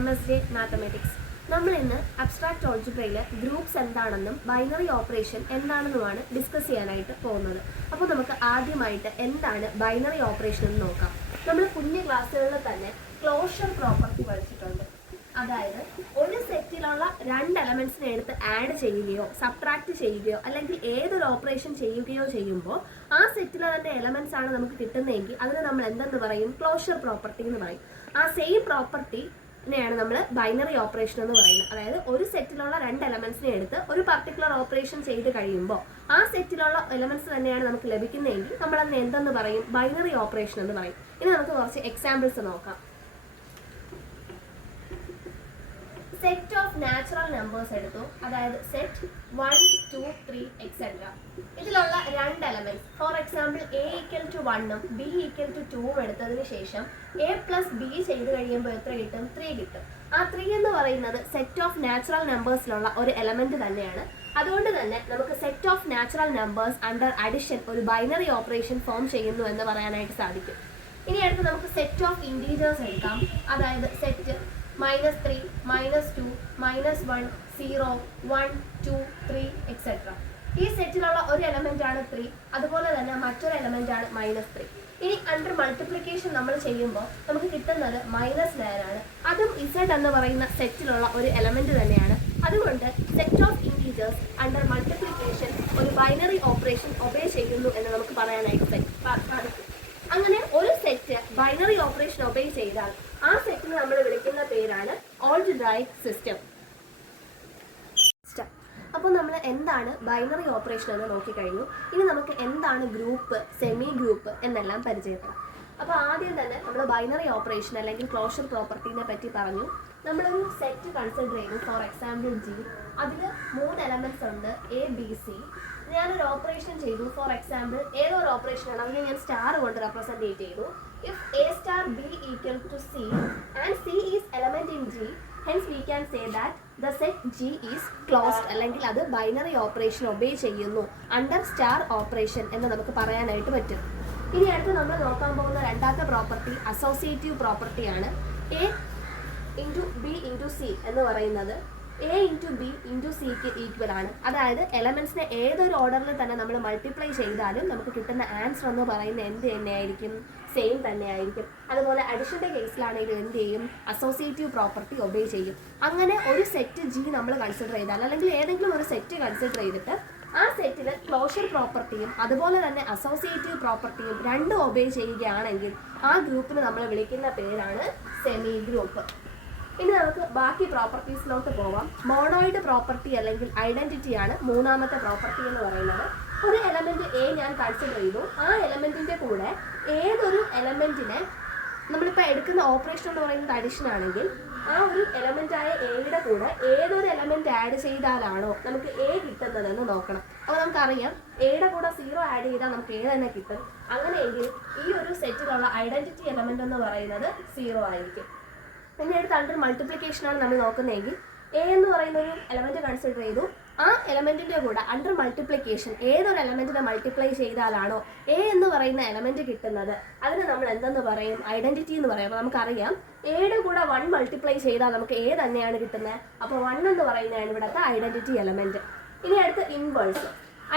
MSJ mathematics. നമ്മൾ ഇന്ന് abstract ഓൾജിബ്രയിൽ groups എന്താണെന്നും ബൈനറി ഓപ്പറേഷൻ എന്താണെന്നുമാണ് ഡിസ്കസ് ചെയ്യാനായിട്ട് പോകുന്നത്. അപ്പോൾ നമുക്ക് ആദ്യമായിട്ട് എന്താണ് ബൈനറി ഓപ്പറേഷൻ എന്ന് നോക്കാം. നമ്മൾ കുഞ്ഞു ക്ലാസ്സുകളിൽ തന്നെ ക്ലോഷർ പ്രോപ്പർട്ടി പഠിച്ചിട്ടുണ്ട്. അതായത് ഒരു സെറ്റിലുള്ള രണ്ട് എലമെന്റ്സിനെ എടുത്ത് ആഡ് ചെയ്യുകയോ സബ്ട്രാക്ട് ചെയ്യുകയോ അല്ലെങ്കിൽ ഏതൊരു ഓപ്പറേഷൻ ചെയ്യുകയോ ചെയ്യുമ്പോൾ ആ സെറ്റിലെ തന്നെ എലമെന്റ്സ് ആണ് നമുക്ക് കിട്ടുന്നതെങ്കിൽ അതിന് നമ്മൾ എന്തെന്ന് പറയും? ക്ലോഷർ പ്രോപ്പർട്ടി എന്ന് പറയും. ആ സെയിം പ്രോപ്പർട്ടിനെയാണ് നമ്മൾ ബൈനറി ഓപ്പറേഷൻ എന്ന് പറയുന്നത്. അതായത് ഒരു സെറ്റിലുള്ള രണ്ട് എലമെന്റ്സിനെ എടുത്ത് ഒരു പർട്ടിക്കുലർ ഓപ്പറേഷൻ ചെയ്ത് കഴിയുമ്പോൾ ആ സെറ്റിലുള്ള എലമെന്റ്സ് തന്നെയാണ് നമുക്ക് ലഭിക്കുന്നതെങ്കിൽ നമ്മൾ അതിനെ എന്തെന്ന് പറയും? ബൈനറി ഓപ്പറേഷൻ എന്ന് പറയും. ഇനി നമുക്ക് കുറച്ച് എക്സാമ്പിൾസ് നോക്കാം. സെറ്റ് ഓഫ് നാച്ചുറൽ നമ്പേഴ്സ് എടുത്തു, അതായത് സെറ്റ് 1, 2, 3 എക്സെട്ര. ഇതിലുള്ള രണ്ട് elements, for example A = 1 B = 2 എടുത്തതിന് ശേഷം A+B ചെയ്ത് കഴിയുമ്പോൾ എത്ര കിട്ടും? 3 കിട്ടും. ആ 3 എന്ന് പറയുന്നത് സെറ്റ് ഓഫ് നാച്ചുറൽ നമ്പേഴ്സിലുള്ള ഒരു എലമെന്റ് തന്നെയാണ്. അതുകൊണ്ട് തന്നെ നമുക്ക് set of natural numbers under addition ഒരു ബൈനറി ഓപ്പറേഷൻ ഫോം ചെയ്യുന്നു എന്ന് പറയാനായിട്ട് സാധിക്കും. ഇനി അടുത്ത് നമുക്ക് സെറ്റ് ഓഫ് ഇൻറ്റീജേഴ്സ് എടുക്കാം. അതായത് സെറ്റ് -3, -2, -1, 0, 1, 2, 3 എക്സെട്ര. ഈ സെറ്റിലുള്ള ഒരു എലമെന്റ് ആണ് 3, അതുപോലെ തന്നെ മറ്റൊരു എലമെന്റ് ആണ് -3. ഇനി അണ്ടർ മൾട്ടിപ്ലിക്കേഷൻ നമ്മൾ ചെയ്യുമ്പോൾ നമുക്ക് കിട്ടുന്നത് -9 ആണ്. അതും Z എന്ന് പറയുന്ന സെറ്റിലുള്ള ഒരു എലമെന്റ് തന്നെയാണ്. അതുകൊണ്ട് set of integers under multiplication ഒരു ബൈനറി ഓപ്പറേഷൻ ഒബേ ചെയ്യുന്നു എന്ന് നമുക്ക് പറയാനായിട്ട് സാധിക്കും. അങ്ങനെ ഒരു സെറ്റ് ബൈനറി ഓപ്പറേഷൻ ഒബേ ചെയ്താൽ ആ സെറ്റിന് നമ്മൾ വിളിക്കുന്ന പേരാണ് ഓൾജിബ്രായിക് സിസ്റ്റം. അപ്പോൾ നമ്മൾ എന്താണ് ബൈനറി ഓപ്പറേഷൻ എന്ന് നോക്കിക്കഴിഞ്ഞു. ഇനി നമുക്ക് എന്താണ് ഗ്രൂപ്പ്, സെമി ഗ്രൂപ്പ് എന്നെല്ലാം പരിചയപ്പെടാം. അപ്പോൾ ആദ്യം തന്നെ നമ്മൾ ബൈനറി ഓപ്പറേഷൻ അല്ലെങ്കിൽ ക്ലോഷർ പ്രോപ്പർട്ടീനെ പറ്റി പറഞ്ഞു. നമ്മളൊരു സെറ്റ് കൺസിഡർ ചെയ്തു, ഫോർ എക്സാമ്പിൾ G. അതിൽ 3 എലമെന്റ്സ് ഉണ്ട്, A, B, C. ഞാനൊരു ഓപ്പറേഷൻ ചെയ്തു, ഫോർ എക്സാമ്പിൾ ഏതൊരു ഓപ്പറേഷൻ ആണ് അതിനെ ഞാൻ സ്റ്റാർ കൊണ്ട് റെപ്രസെന്റ് ചെയ്തു. If A*B = C and C is element in G, hence we can say that the set G is closed, അല്ലെങ്കിൽ അത് ബൈനറി ഓപ്പറേഷൻ ഒബേ ചെയ്യുന്നു അണ്ടർ സ്റ്റാർ ഓപ്പറേഷൻ എന്ന് നമുക്ക് പറയാനായിട്ട് പറ്റും. ഇനി അടുത്ത് നമ്മൾ നോക്കാൻ പോകുന്ന രണ്ടാമത്തെ പ്രോപ്പർട്ടി അസോസിയേറ്റീവ് പ്രോപ്പർട്ടിയാണ്. A × B × C എന്ന് പറയുന്നത് A × B × Cക്ക് ഈക്വൽ ആണ്. അതായത് എലമെന്റ്സിനെ ഏതൊരു ഓർഡറിൽ തന്നെ നമ്മൾ മൾട്ടിപ്ലൈ ചെയ്താലും നമുക്ക് കിട്ടുന്ന ആൻസർ എന്ന് പറയുന്നത് എന്ത് തന്നെയായിരിക്കും? സെയിം തന്നെയായിരിക്കും. അതുപോലെ അഡിഷന്റെ കേസിലാണെങ്കിലും എന്ത് ചെയ്യും? അസോസിയേറ്റീവ് പ്രോപ്പർട്ടി ഒബേ ചെയ്യും. അങ്ങനെ ഒരു സെറ്റ് G നമ്മൾ കൺസിഡർ ചെയ്താൽ അല്ലെങ്കിൽ ഏതെങ്കിലും ഒരു സെറ്റ് കൺസിഡർ ചെയ്തിട്ട് ആ സെറ്റിന് ക്ലോഷർ പ്രോപ്പർട്ടിയും അതുപോലെ തന്നെ അസോസിയേറ്റീവ് പ്രോപ്പർട്ടിയും രണ്ടും ഒബേ ചെയ്യുകയാണെങ്കിൽ ആ ഗ്രൂപ്പിന് നമ്മൾ വിളിക്കുന്ന പേരാണ് സെമി ഗ്രൂപ്പ്. ഇനി നമുക്ക് ബാക്കി പ്രോപ്പർട്ടീസിലോട്ട് പോവാം. മോണോയിഡ് പ്രോപ്പർട്ടി അല്ലെങ്കിൽ ഐഡന്റിറ്റിയാണ് മൂന്നാമത്തെ പ്രോപ്പർട്ടി എന്ന് പറയുന്നത്. ഒരു എലമെന്റ് A ഞാൻ കൺസിഡർ ചെയ്തു. ആ എലമെന്റിന്റെ കൂടെ ഏതൊരു എലമെന്റിനെ നമ്മളിപ്പോൾ എടുക്കുന്ന ഓപ്പറേഷൻ എന്ന് പറയുന്നത് അഡിഷൻ ആണെങ്കിൽ ആ ഒരു എലമെന്റായ എയുടെ കൂടെ ഏതൊരു എലമെന്റ് ആഡ് ചെയ്താലാണോ നമുക്ക് A കിട്ടുന്നതെന്ന് നോക്കണം. അപ്പോൾ നമുക്കറിയാം എയുടെ കൂടെ 0 ആഡ് ചെയ്താൽ നമുക്ക് A തന്നെ കിട്ടും. അങ്ങനെയെങ്കിൽ ഈ ഒരു സെറ്റിലുള്ള ഐഡന്റിറ്റി എലമെന്റ് എന്ന് പറയുന്നത് 0 ആയിരിക്കും. പിന്നെ അടുത്ത് അണ്ടർ മൾട്ടിപ്ലിക്കേഷൻ ആണ് നമ്മൾ നോക്കുന്നതെങ്കിൽ A എന്ന് പറയുന്ന ഒരു എലമെന്റ് കൺസിഡർ ചെയ്തു. ആ എലമെന്റിന്റെ കൂടെ അണ്ടർ മൾട്ടിപ്ലിക്കേഷൻ ഏതൊരു എലമെന്റിനെ മൾട്ടിപ്ലൈ ചെയ്താലാണോ A എന്ന് പറയുന്ന എലമെന്റ് കിട്ടുന്നത് അതിന് നമ്മൾ എന്തെന്ന് പറയും? ഐഡന്റിറ്റി എന്ന് പറയും. അപ്പോൾ നമുക്കറിയാം എയുടെ കൂടെ 1 മൾട്ടിപ്ലൈ ചെയ്താൽ നമുക്ക് A തന്നെയാണ് കിട്ടുന്നത്. അപ്പോൾ 1 എന്ന് പറയുന്നതാണ് ഇവിടുത്തെ ഐഡന്റിറ്റി എലമെന്റ്. ഇനി അടുത്ത് ഇൻവേഴ്സ്.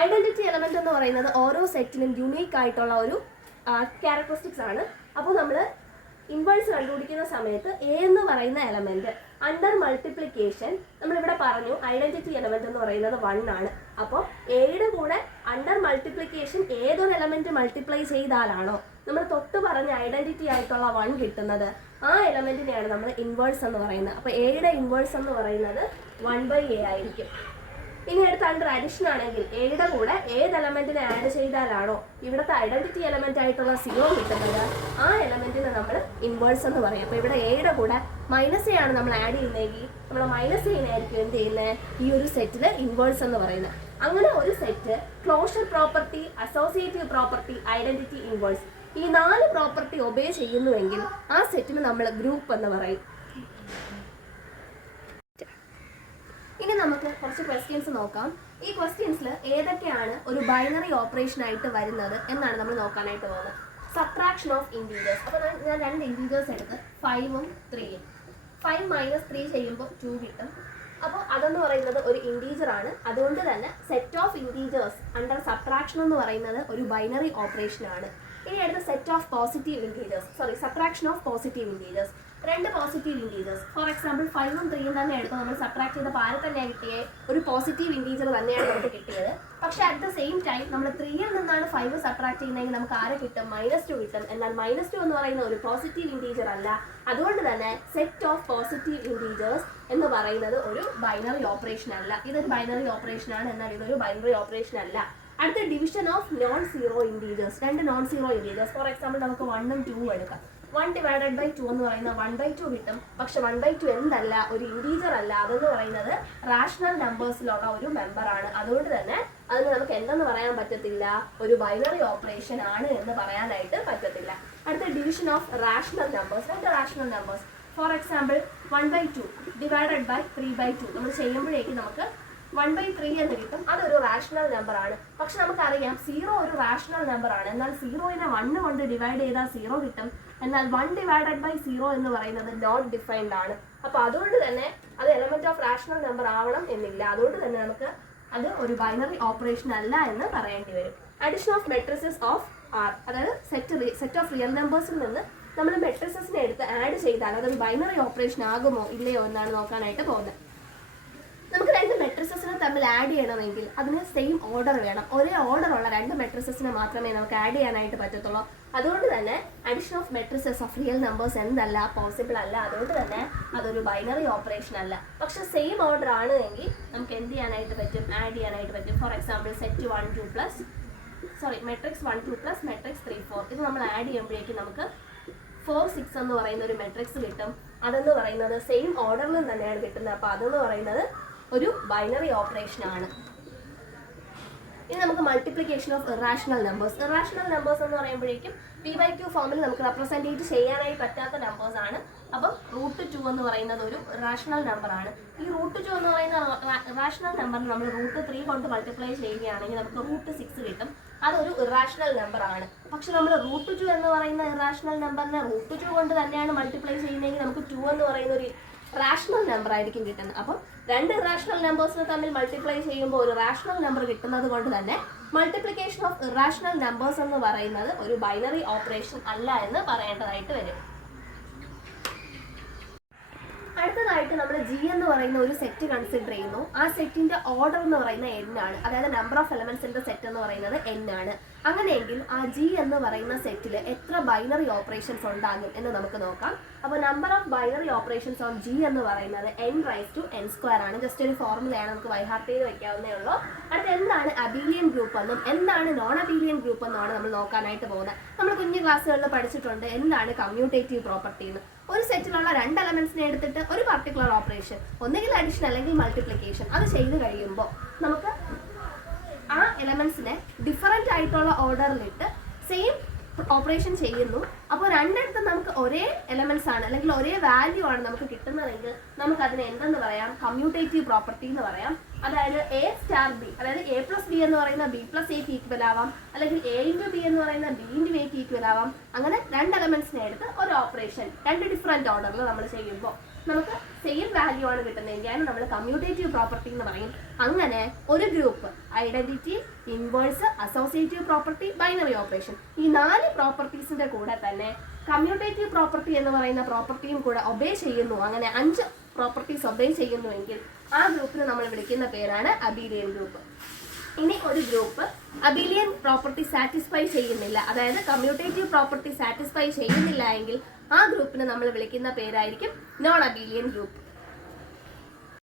ഐഡന്റിറ്റി എലമെന്റ് എന്ന് പറയുന്നത് ഓരോ സെറ്റിനും യുണീക്ക് ആയിട്ടുള്ള ഒരു ക്യാരക്ടറിസ്റ്റിക്സ് ആണ്. അപ്പോൾ നമ്മൾ ഇൻവേഴ്സ് കണ്ടുപിടിക്കുന്ന സമയത്ത് A എന്ന് പറയുന്ന എലമെന്റ് അണ്ടർ മൾട്ടിപ്ലിക്കേഷൻ നമ്മളിവിടെ പറഞ്ഞു ഐഡന്റിറ്റി എലമെന്റ് എന്ന് പറയുന്നത് 1 ആണ്. അപ്പോൾ എയുടെ കൂടെ അണ്ടർ മൾട്ടിപ്ലിക്കേഷൻ ഏതൊരു എലമെന്റ് മൾട്ടിപ്ലൈ ചെയ്താലാണോ നമ്മൾ തൊട്ട് പറഞ്ഞ ഐഡന്റിറ്റി ആയിട്ടുള്ള 1 കിട്ടുന്നത് ആ എലമെന്റിനെയാണ് നമ്മൾ ഇൻവേഴ്സ് എന്ന് പറയുന്നത്. അപ്പോൾ എയുടെ ഇൻവേഴ്സ് എന്ന് പറയുന്നത് 1/A ആയിരിക്കും. ഇനി അടുത്ത് അണ്ടർ അഡിഷൻ ആണെങ്കിൽ എയുടെ കൂടെ ഏത് എലമെന്റിനെ ആഡ് ചെയ്താലാണോ ഇവിടുത്തെ ഐഡന്റിറ്റി എലമെന്റ് ആയിട്ടുള്ള 0 കിട്ടുന്നത് ആ എലമെന്റിനെ നമ്മൾ ഇൻവേഴ്സ് എന്ന് പറയും. അപ്പോൾ ഇവിടെ എയുടെ കൂടെ -A ആണ് നമ്മൾ ആഡ് ചെയ്യുന്നതെങ്കിൽ നമ്മൾ -A ആയിരിക്കും എന്ത് ചെയ്യുന്നത്? ഈ ഒരു സെറ്റിൽ ഇൻവേഴ്സ് എന്ന് പറയുന്നത്. അങ്ങനെ ഒരു set closure property, associative property, identity, inverse ഈ 4 പ്രോപ്പർട്ടി ഒബേ ചെയ്യുന്നുവെങ്കിൽ ആ സെറ്റിന് നമ്മൾ ഗ്രൂപ്പ് എന്ന് പറയും. ഇനി നമുക്ക് കുറച്ച് ക്വസ്റ്റ്യൻസ് നോക്കാം. ഈ ക്വസ്റ്റ്യൻസിൽ ഏതൊക്കെയാണ് ഒരു ബൈനറി ഓപ്പറേഷൻ ആയിട്ട് വരുന്നത് എന്നാണ് നമ്മൾ നോക്കാനായിട്ട് പോകുന്നത്. Subtraction of integers. അപ്പോൾ ഞാൻ 2 ഇൻറ്റീജേഴ്സ് എടുത്ത് 5ഉം 3ഉം. 5 മൈനസ് 3 ചെയ്യുമ്പോൾ 2 കിട്ടും. അപ്പോൾ അതെന്ന് പറയുന്നത് ഒരു ഇൻറ്റീജർ ആണ്. അതുകൊണ്ട് തന്നെ set of integers under subtraction എന്ന് പറയുന്നത് ഒരു ബൈനറി ഓപ്പറേഷൻ ആണ്. ഇനി അടുത്ത set of positive integers, subtraction of positive integers. രണ്ട് പോസിറ്റീവ് ഇൻറ്റീജേഴ്സ്, ഫോർ എക്സാമ്പിൾ 5ഉം 3ഉം തന്നെ എടുത്ത് നമ്മൾ സബ്ട്രാക്ട് ചെയ്ത ആരെ തന്നെയാണ് കിട്ടിയത്, ഒരു പോസിറ്റീവ് ഇൻറ്റീജർ തന്നെയാണ് നമുക്ക് കിട്ടിയത്. പക്ഷെ അറ്റ് ദ സെയിം ടൈം നമ്മൾ 3ൽ നിന്നാണ് 5 സബ്ട്രാക്ട് ചെയ്യുന്നതെങ്കിൽ നമുക്ക് ആരെ കിട്ടും, -2 കിട്ടും. എന്നാൽ -2 എന്ന് പറയുന്ന ഒരു പോസിറ്റീവ് ഇൻറ്റീജർ അല്ല. അതുകൊണ്ട് തന്നെ സെറ്റ് ഓഫ് പോസിറ്റീവ് ഇൻറ്റീജേഴ്സ് എന്ന് പറയുന്നത് ഒരു ബൈനറി ഓപ്പറേഷൻ അല്ല. ഇതൊരു ബൈനറി ഓപ്പറേഷൻ ആണ്, എന്നാൽ ഇതൊരു ബൈനറി ഓപ്പറേഷൻ അല്ല. അടുത്ത division of non zero integers. രണ്ട് non zero integers, for example നമുക്ക് 1ഉം 2ഉം എടുക്കാം. 1 ഡിവൈഡഡ് ബൈ 2 എന്ന് പറയുന്ന 1/2 കിട്ടും. പക്ഷെ 1/2 എന്തല്ല, ഒരു ഇൻറ്റീജർ അല്ല. അതെന്ന് പറയുന്നത് റാഷണൽ നമ്പേഴ്സിലുള്ള ഒരു മെമ്പർ ആണ്. അതുകൊണ്ട് തന്നെ അതിന് നമുക്ക് എന്തെന്ന് പറയാൻ പറ്റത്തില്ല, ഒരു ബൈനറി ഓപ്പറേഷൻ ആണ് എന്ന് പറയാനായിട്ട് പറ്റത്തില്ല. അടുത്ത ഡിവിഷൻ ഓഫ് റാഷണൽ നമ്പേഴ്സ്. രണ്ട് rational numbers, for example 1/2 divided by 3/2 നമ്മൾ ചെയ്യുമ്പോഴേക്കും നമുക്ക് 1/3 എന്ന് കിട്ടും. അതൊരു റാഷണൽ നമ്പർ ആണ്. പക്ഷെ നമുക്കറിയാം 0 ഒരു റാഷണൽ നമ്പർ ആണ്. എന്നാൽ 0നെ 1 കൊണ്ട് ഡിവൈഡ് ചെയ്താൽ 0 കിട്ടും. എന്നാൽ 1 ഡിവൈഡഡ് ബൈ 0 എന്ന് പറയുന്നത് നോട്ട് ഡിഫൈൻഡ് ആണ്. അപ്പോൾ അതുകൊണ്ട് തന്നെ അത് എലമെന്റ് ഓഫ് റാഷണൽ നമ്പർ ആവണം എന്നില്ല. അതുകൊണ്ട് തന്നെ നമുക്ക് അത് ഒരു ബൈനറി ഓപ്പറേഷൻ അല്ല എന്ന് പറയേണ്ടി വരും. Addition of matrices of R, അതായത് സെറ്റ് ഓഫ് റിയൽ നമ്പേഴ്സിൽ നിന്ന് നമ്മൾ മെട്രിസസിനെ എടുത്ത് ആഡ് ചെയ്താൽ അതൊരു ബൈനറി ഓപ്പറേഷൻ ആകുമോ ഇല്ലയോ എന്നാണ് നോക്കാനായിട്ട് പോകുന്നത്. നമുക്ക് രണ്ട് മെട്രിസസിനെ തമ്മിൽ ആഡ് ചെയ്യണമെങ്കിൽ അതിന് സെയിം ഓർഡർ വേണം. ഒരേ ഓർഡറുള്ള രണ്ട് മെട്രിസസിനെ മാത്രമേ നമുക്ക് ആഡ് ചെയ്യാനായിട്ട് പറ്റത്തുള്ളൂ. അതുകൊണ്ട് തന്നെ addition of matrices of real numbers എന്തല്ല, പോസിബിൾ അല്ല. അതുകൊണ്ട് തന്നെ അതൊരു ബൈനറി ഓപ്പറേഷൻ അല്ല. പക്ഷെ സെയിം ഓർഡർ ആണ് എങ്കിൽ നമുക്ക് എന്ത് ചെയ്യാനായിട്ട് പറ്റും, ആഡ് ചെയ്യാനായിട്ട് പറ്റും. For example set 1 2 plus matrix 1 2 plus matrix 3 4 ഇത് നമ്മൾ ആഡ് ചെയ്യുമ്പോഴേക്കും നമുക്ക് 4 6 എന്ന് പറയുന്ന ഒരു മെട്രിക്സ് കിട്ടും. അതെന്ന് പറയുന്നത് സെയിം ഓർഡറിൽ തന്നെയാണ് കിട്ടുന്നത്. അപ്പോൾ അതെന്ന് പറയുന്നത് ഒരു ബൈനറി ഓപ്പറേഷൻ ആണ്. ഇനി നമുക്ക് multiplication of irrational numbers. Irrational numbers എന്ന് പറയുമ്പോഴേക്കും p/q ഫോമിൽ നമുക്ക് റെപ്രസെൻറ്റേറ്റ് ചെയ്യാനായി പറ്റാത്ത നമ്പേഴ്സ് ആണ്. അപ്പം √2 എന്ന് പറയുന്നത് ഒരു റാഷണൽ നമ്പർ ആണ്. ഈ √2 എന്ന് പറയുന്ന റാഷണൽ നമ്പറിന് നമ്മൾ √3 കൊണ്ട് മൾട്ടിപ്ലൈ ചെയ്യുകയാണെങ്കിൽ നമുക്ക് √6 കിട്ടും. അതൊരു ഇറാഷണൽ നമ്പർ ആണ്. പക്ഷെ നമ്മൾ √2 എന്ന് പറയുന്ന ഇറാഷണൽ നമ്പറിനെ √2 കൊണ്ട് തന്നെയാണ് മൾട്ടിപ്ലൈ ചെയ്യുന്നതെങ്കിൽ നമുക്ക് 2 എന്ന് പറയുന്ന ഒരു റാഷണൽ നമ്പർ ആയിരിക്കും കിട്ടുന്നത്. അപ്പം രണ്ട് ഇറാഷണൽ നമ്പേഴ്സിനെ തമ്മിൽ മൾട്ടിപ്ലൈ ചെയ്യുമ്പോൾ ഒരു റാഷണൽ നമ്പർ കിട്ടുന്നത് കൊണ്ട് തന്നെ മൾട്ടിപ്ലിക്കേഷൻ ഓഫ് ഇറാഷണൽ നമ്പേഴ്സ് എന്ന് പറയുന്നത് ഒരു ബൈനറി ഓപ്പറേഷൻ അല്ല എന്ന് പറയേണ്ടതായിട്ട് വരും. അടുത്തതായിട്ട് നമ്മൾ ജി എന്ന് പറയുന്ന ഒരു സെറ്റ് കൺസിഡർ ചെയ്യുന്നു. ആ സെറ്റിന്റെ ഓർഡർ എന്ന് പറയുന്ന n ആണ്. അതായത് നമ്പർ ഓഫ് എലമെന്റ്സിന്റെ സെറ്റ് എന്ന് പറയുന്നത് n ആണ്. അങ്ങനെയെങ്കിൽ ആ ജി എന്ന് പറയുന്ന സെറ്റിൽ എത്ര ബൈനറി ഓപ്പറേഷൻസ് ഉണ്ടാകും എന്ന് നമുക്ക് നോക്കാം. അപ്പോൾ number of binary operations on G എന്ന് പറയുന്നത് n⁻n² ആണ്. ജസ്റ്റ് ഒരു ഫോർമുലയാണ്, നമുക്ക് ബൈഹാർട്ട് ചെയ്ത് വെക്കാവുന്നേ ഉള്ളൂ. അടുത്ത് എന്താണ് അബീലിയൻ ഗ്രൂപ്പ് എന്നും എന്താണ് നോൺ അബീലിയൻ ഗ്രൂപ്പ് എന്നുമാണ് നമ്മൾ നോക്കാനായിട്ട് പോകുന്നത്. നമ്മൾ കുഞ്ഞു ക്ലാസ്സുകളിൽ പഠിച്ചിട്ടുണ്ട് എന്താണ് കമ്മ്യൂട്ടേറ്റീവ് പ്രോപ്പർട്ടി എന്ന്. ഒരു സെറ്റിലുള്ള രണ്ട് എലമെന്റ്സിനെ എടുത്തിട്ട് ഒരു പർട്ടിക്കുലർ ഓപ്പറേഷൻ, ഒന്നുകിൽ അഡിഷൻ അല്ലെങ്കിൽ മൾട്ടിപ്ലിക്കേഷൻ, അത് ചെയ്ത് കഴിയുമ്പോൾ നമുക്ക് ആ എലമെന്റ്സിനെ ഡിഫറെൻ്റ് ആയിട്ടുള്ള ഓർഡറിലിട്ട് സെയിം ഓപ്പറേഷൻ ചെയ്യുന്നു. അപ്പോൾ രണ്ടിടത്തും നമുക്ക് ഒരേ എലമെന്റ്സ് ആണ് അല്ലെങ്കിൽ ഒരേ വാല്യൂ ആണ് നമുക്ക് കിട്ടുന്നതെങ്കിൽ നമുക്ക് അതിനെ എന്തെന്ന് പറയാം, കമ്മ്യൂട്ടേറ്റീവ് പ്രോപ്പർട്ടി എന്ന് പറയാം. അതായത് A*B, അതായത് A+B എന്ന് പറയുന്ന B+Aക്ക് ഈക്വൽ ആവാം, അല്ലെങ്കിൽ A*B എന്ന് പറയുന്ന B*Aക്ക് ഈക്വൽ ആവാം. അങ്ങനെ രണ്ട് എലമെന്റ്സിനെ എടുത്ത് ഒരു ഓപ്പറേഷൻ രണ്ട് ഡിഫറെന്റ് ഓർഡറിൽ നമ്മൾ ചെയ്യുമ്പോൾ നമുക്ക് സെയിം വാല്യൂ ആണ് കിട്ടുന്നതെങ്കിൽ അതിന് നമ്മൾ കമ്മ്യൂട്ടേറ്റീവ് പ്രോപ്പർട്ടി എന്ന് പറയും. അങ്ങനെ ഒരു group identity, inverse, associative property, binary operation, ഈ 4 പ്രോപ്പർട്ടീസിന്റെ കൂടെ തന്നെ കമ്മ്യൂട്ടേറ്റീവ് പ്രോപ്പർട്ടി എന്ന് പറയുന്ന പ്രോപ്പർട്ടിയും കൂടെ ഒബേ ചെയ്യുന്നു. അങ്ങനെ 5 പ്രോപ്പർട്ടീസ് ഒബേ ചെയ്യുന്നുവെങ്കിൽ ആ ഗ്രൂപ്പിന് നമ്മൾ വിളിക്കുന്ന പേരാണ് അബീലിയൻ ഗ്രൂപ്പ്. ഇനി ഒരു ഗ്രൂപ്പ് അബീലിയൻ പ്രോപ്പർട്ടി സാറ്റിസ്ഫൈ ചെയ്യുന്നില്ല, അതായത് കമ്മ്യൂട്ടേറ്റീവ് പ്രോപ്പർട്ടി സാറ്റിസ്ഫൈ ചെയ്യുന്നില്ല എങ്കിൽ ആ ഗ്രൂപ്പിനെ നമ്മൾ വിളിക്കുന്ന പേരായിരിക്കും നോൺ അബീലിയൻ ഗ്രൂപ്പ്.